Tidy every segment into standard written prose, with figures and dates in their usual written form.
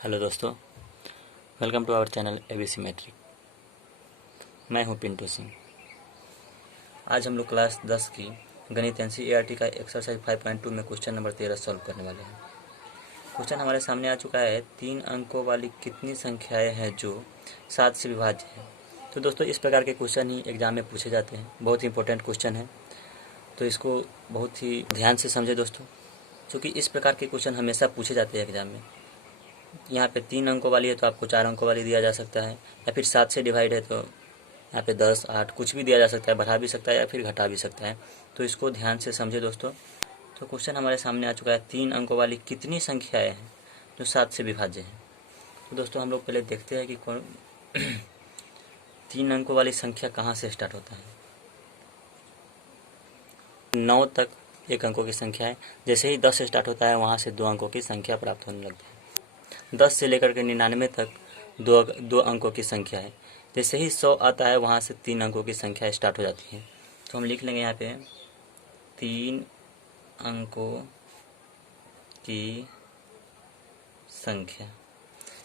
Hello दोस्तों, welcome to our channel ABC matric. मैं हूं पिंटू सिंह। आज हम लोग क्लास 10 की गणित एनसीईआरटी का एक्सरसाइज 5.2 में क्वेश्चन नंबर 13 सॉल्व करने वाले हैं। क्वेश्चन हमारे सामने आ चुका है, 3 अंकों वाली कितनी संख्याएं हैं जो 7 से विभाज्य है। तो दोस्तों, इस प्रकार के क्वेश्चन ही एग्जाम में पूछे जाते हैं। बहुत ही इंपॉर्टेंट क्वेश्चन है, तो इसको बहुत ही ध्यान से समझे दोस्तों, क्योंकि इस प्रकार के क्वेश्चन हमेशा पूछे जाते हैं एग्जाम में। यहाँ पे 3 अंकों वाली है तो आपको 4 अंकों वाली दिया जा सकता है, या फिर 7 से डिवाइड है तो यहाँ पे 10, 8 कुछ भी दिया जा सकता है, बढ़ा भी सकता है या फिर घटा भी सकता है। तो इसको ध्यान से समझे दोस्तों। तो क्वेश्चन हमारे सामने आ चुका है, 3 अंकों वाली कितनी संख्याएं हैं जो 7 से विभाज्य हैं। तो दोस्तों, हम लोग पहले देखते हैं कि कौन 3 अंकों वाली संख्या कहाँ से स्टार्ट होता है। 9 तक 1 अंकों की संख्या है। जैसे ही 10 से स्टार्ट होता है, वहाँ से 2 अंकों की संख्या प्राप्त होने लगती है। 10 से लेकर के 99 तक दो अंकों की संख्या है। जैसे ही 100 आता है, वहाँ से 3 अंकों की संख्या स्टार्ट हो जाती है। तो हम लिख लेंगे यहाँ पे 3 अंकों की संख्या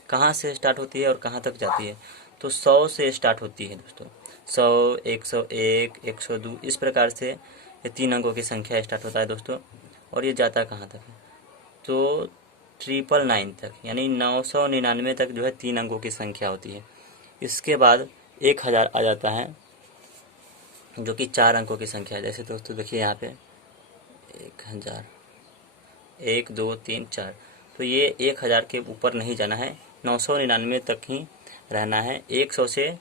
कहाँ से स्टार्ट होती है और कहाँ तक जाती है। तो 100 से स्टार्ट होती है दोस्तों। 100, 101, 102 इस प्रकार से ये 3 अंकों की संख्या स्टार्ट होता है दोस्तों। और ये जाता कहाँ तक है, तो 999 तक, यानी 999 तक जो है 3 अंकों की संख्या होती है। इसके बाद 1000 आ जाता है, जो कि 4 अंकों की संख्या है। जैसे दोस्तों देखिए यहाँ पे 1000, 1, 2, 3, 4, तो ये 1000 के ऊपर नहीं जाना है, 999 तक ही रहना है। 100 से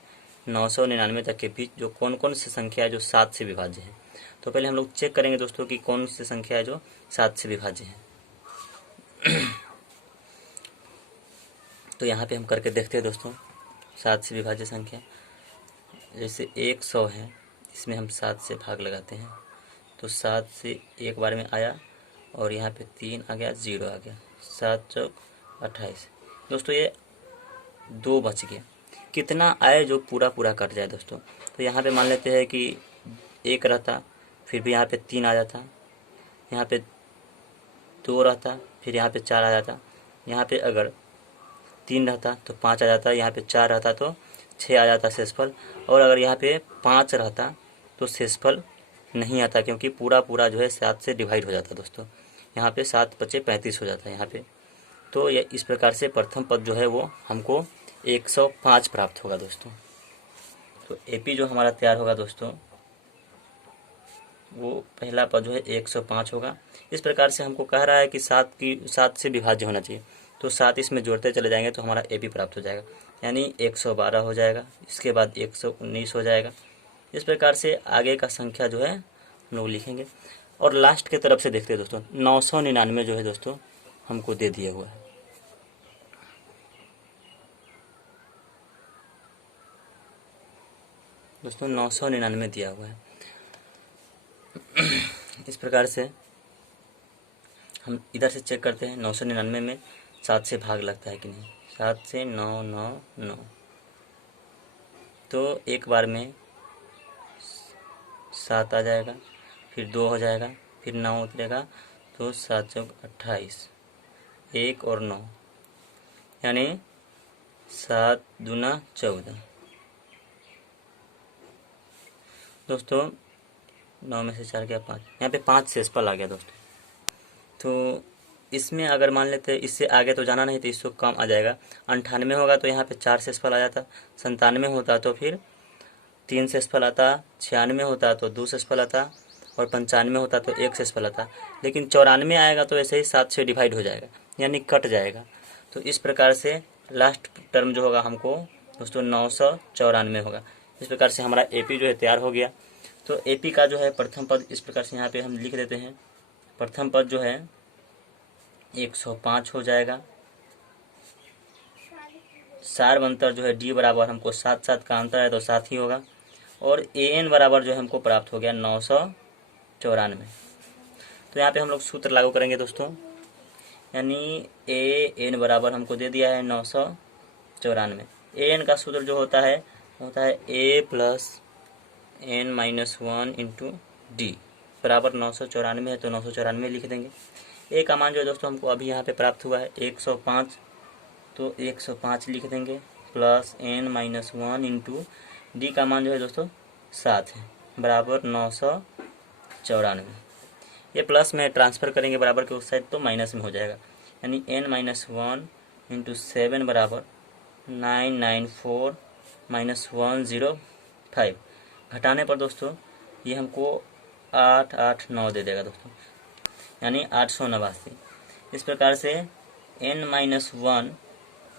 999 तक के बीच जो कौन कौन सी संख्या है जो 7 से विभाज्य है। तो पहले हम लोग चेक करेंगे दोस्तों कि कौन सी संख्या है जो 7 से विभाज्य है। तो यहाँ पे हम करके देखते हैं दोस्तों, 7 से विभाज्य संख्या। जैसे 100 है, इसमें हम 7 से भाग लगाते हैं, तो 7 से एक बार में आया और यहाँ पे 3 आ गया, 0 आ गया, 7 चौक 28। दोस्तों ये 2 बच गया। कितना आए जो पूरा पूरा कट जाए दोस्तों। तो यहाँ पे मान लेते हैं कि 1 रहता, फिर भी यहाँ पे 3 आ जाता, यहाँ पे 2 रहता, फिर यहाँ पे 4 आ जाता, यहाँ पे अगर 3 रहता तो 5 आ जाता, यहाँ पे 4 रहता तो 6 आ जाता शेषफल। और अगर यहाँ पे 5 रहता तो शेषफल नहीं आता, क्योंकि पूरा पूरा जो है 7 से डिवाइड हो जाता दोस्तों। यहाँ पे 7 बचे 35 हो जाता है यहाँ पे। तो ये इस प्रकार से प्रथम पद जो है वो हमको 105 प्राप्त होगा दोस्तों। तो एपी जो हमारा तैयार होगा दोस्तों, वो पहला पद जो है 105 होगा। इस प्रकार से हमको कह रहा है कि 7 से विभाज्य होना चाहिए, तो 7 इसमें जोड़ते चले जाएंगे तो हमारा एपी प्राप्त हो जाएगा, यानी 112 हो जाएगा। इसके बाद 119 हो जाएगा। इस प्रकार से आगे का संख्या जो है हम लोग लिखेंगे। और लास्ट के तरफ से देखते हैं दोस्तों, 999 जो है दोस्तों हमको दे दिया हुआ है। दोस्तों 999 दिया हुआ है। इस प्रकार से हम इधर से चेक करते हैं, 999 में 7 से भाग लगता है कि नहीं। 7 से 999, तो एक बार में 7 आ जाएगा, फिर 2 हो जाएगा, फिर 9 उतरेगा, तो 7 चौक 28, 1 और 9, यानी 7 दूना 14। दोस्तों 9 में से 4 गया 5, यहाँ पे 5 शेषफल आ गया दोस्तों। तो इसमें अगर मान लेते हैं इससे आगे तो जाना नहीं, तो इससे कम आ जाएगा। 98 होगा तो यहाँ पे 4 शेषफल आ जाता, 97 होता तो फिर 3 शेषफल आता, 96 होता तो 2 शेषफल आता, और 95 होता तो 1 शेषफल आता। लेकिन 94 आएगा तो ऐसे ही 7 से डिवाइड हो जाएगा, यानी कट जाएगा। तो इस प्रकार से लास्ट टर्म जो होगा हमको दोस्तों 994 होगा। इस प्रकार से हमारा एपी जो है तैयार हो गया। तो एपी का जो है प्रथम पद इस प्रकार से यहाँ पे हम लिख देते हैं। प्रथम पद जो है 105 हो जाएगा। सार अंतर जो है डी बराबर हमको 7 का अंतर है तो 7 ही होगा। और ए एन बराबर जो है हमको प्राप्त हो गया 994। तो यहाँ पे हम लोग सूत्र लागू करेंगे दोस्तों, यानी ए एन बराबर हमको दे दिया है 994। ए एन का सूत्र जो होता है a plus n minus 1 into d बराबर 994 है, तो 994 लिख देंगे। ए का मान जो है दोस्तों हमको अभी यहाँ पे प्राप्त हुआ है 105, तो 105 लिख देंगे प्लस n-1 इंटू डी का मान जो है दोस्तों 7 है बराबर 994। ये प्लस में ट्रांसफ़र करेंगे बराबर के उस साइड तो माइनस में हो जाएगा, यानी n-1 इंटू 7 बराबर 994 माइनस 105। घटाने पर दोस्तों ये हमको 889 दे देगा दोस्तों, यानी 889। इस प्रकार से n-1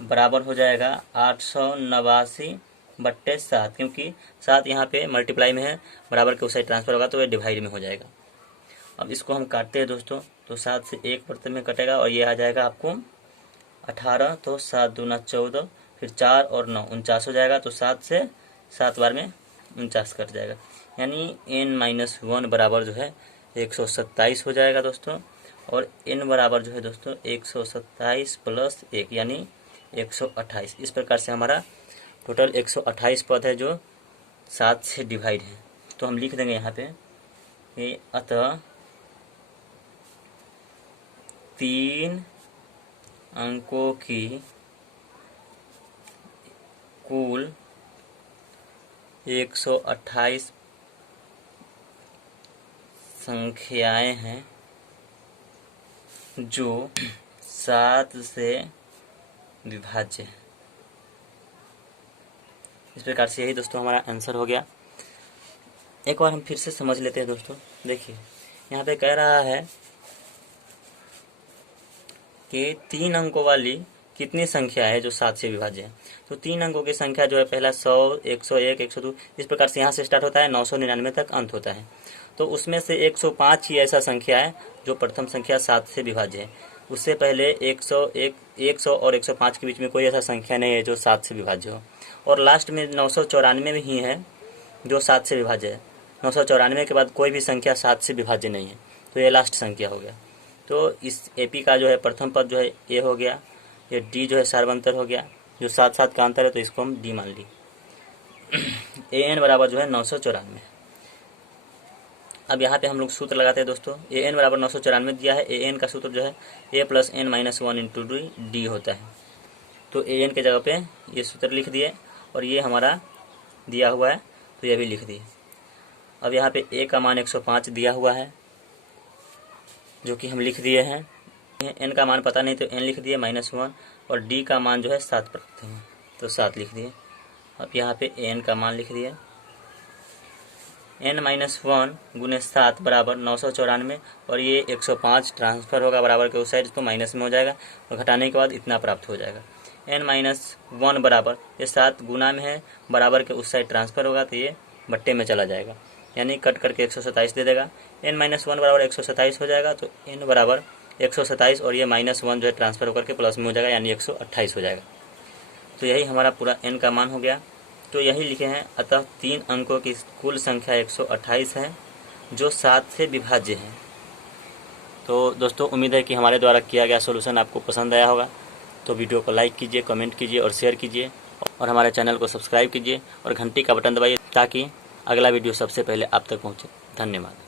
बराबर हो जाएगा 889/7, क्योंकि 7 यहाँ पे मल्टीप्लाई में है, बराबर के उस साइड ट्रांसफर होगा तो ये डिवाइड में हो जाएगा। अब इसको हम काटते हैं दोस्तों, तो 7 से 1 बर्तन में कटेगा और ये आ जाएगा आपको 18, तो 7 दूना 14, फिर 4 और 9 49 हो जाएगा, तो 7 से 7 बार में 49 कट जाएगा, यानी n-1 बराबर जो है 127 हो जाएगा दोस्तों। और n बराबर जो है दोस्तों 127 प्लस 1 यानी 128। इस प्रकार से हमारा टोटल 128 पद है जो 7 से डिवाइड है। तो हम लिख देंगे यहाँ पे कि अतः 3 अंकों की कुल 128 संख्याएं हैं जो 7 से विभाज्य है। इस प्रकार से यही दोस्तों हमारा आंसर हो गया। एक बार हम फिर से समझ लेते हैं दोस्तों। देखिए यहाँ पे कह रहा है कि 3 अंकों वाली कितनी संख्या है जो 7 से विभाज्य है। तो 3 अंकों की संख्या जो है पहला 100, 101, 102 इस प्रकार से यहाँ से स्टार्ट होता है, 999 तक अंत होता है। तो उसमें से 105 ही ऐसा संख्या है जो प्रथम संख्या 7 से विभाज्य है। उससे पहले 100 और 105 के बीच में कोई ऐसा संख्या नहीं है जो 7 से विभाज्य हो। और लास्ट में 994 में ही है जो 7 से विभाज्य है। 994 के बाद कोई भी संख्या 7 से विभाज्य नहीं है, तो ये लास्ट संख्या हो गया। तो इस एपी का जो है प्रथम पद जो है ए हो गया, ये डी जो है सार्वंतर हो गया, जो 7 का अंतर है तो इसको हम डी मान ली। ए एन बराबर जो है 994। अब यहाँ पे हम लोग सूत्र लगाते हैं दोस्तों। ए एन बराबर 994 दिया है। ए एन का सूत्र जो है a plus n minus 1 into d होता है। तो ए एन के जगह पे ये सूत्र लिख दिए और ये हमारा दिया हुआ है तो ये भी लिख दिए। अब यहाँ पे ए का मान 105 दिया हुआ है जो कि हम लिख दिए हैं। एन का मान पता नहीं तो एन लिख दिए -1, और डी का मान जो है 7 प्राप्त हुआ तो 7 लिख दिए। अब यहाँ पे एन का मान लिख दिया, n-1 गुने 7 बराबर 994, और ये 105 ट्रांसफ़र होगा बराबर के उस साइड तो माइनस में हो जाएगा, और घटाने के बाद इतना प्राप्त हो जाएगा। n-1 बराबर ये 7 गुना में है, बराबर के उस साइड ट्रांसफ़र होगा तो ये बट्टे में चला जाएगा, यानी कट करके 127 दे देगा। n-1 बराबर 127 हो जाएगा, तो n बराबर 127 और ये -1 जो है ट्रांसफ़र होकर के प्लस में हो जाएगा, यानी 128 हो जाएगा। तो यही हमारा पूरा n का मान हो गया। तो यही लिखे हैं, अतः 3 अंकों की कुल संख्या 128 है जो 7 से विभाज्य है। तो दोस्तों उम्मीद है कि हमारे द्वारा किया गया सॉल्यूशन आपको पसंद आया होगा। तो वीडियो को लाइक कीजिए, कमेंट कीजिए और शेयर कीजिए, और हमारे चैनल को सब्सक्राइब कीजिए और घंटी का बटन दबाइए ताकि अगला वीडियो सबसे पहले आप तक पहुँचे। धन्यवाद।